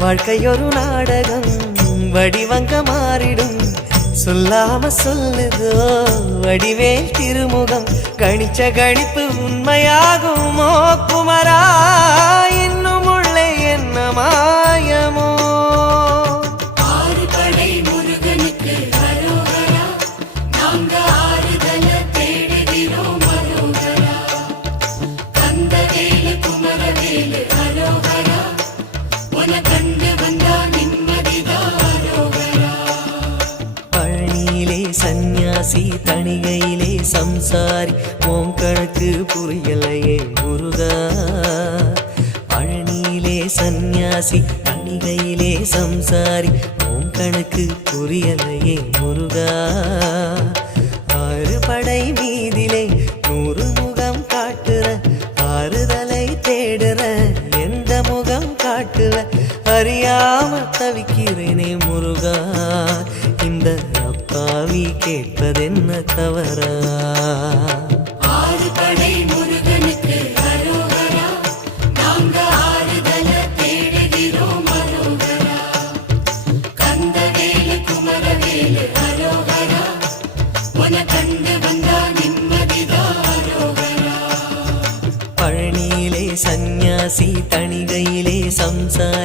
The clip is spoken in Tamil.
வாழ்க்கையொரு நாடகம் வடிவங்க மாறிடும் சொல்லாம சொல்லுதோ வடிவேல் திருமுகம் கணிச்ச கணிப்பு உண்மையாகுமோ குமரா இன்னும் உள்ளே என்ன மாயமோ சந்நியாசி தணிகையிலே சம்சாரி ஓம் கணக்கு புரியலையே முருகா பழனியிலே சந்நியாசி தணிகையிலே சம்சாரி ஓம் கணக்கு புரியலையே முருகா ஆறு படை மீதிலே 100 முகம் காட்டுற ஆறுதலை தேடுற எந்த முகம் காட்டுவ அறியாம தவிக்கிறேனே முருகா இந்த பாவி கேட்பதென்ன தவறா ஆறு படை முருகனுக்கு அரோகரா நாங்க ஆறுதல தேடுகிறோம் அரோகரா கந்தவேலு குமரவேலு அரோகரா உன கண்டு வந்தா நிம்மதிதா அரோகரா பழனியிலே சந்நியாசி தணிகையிலே சம்சாரி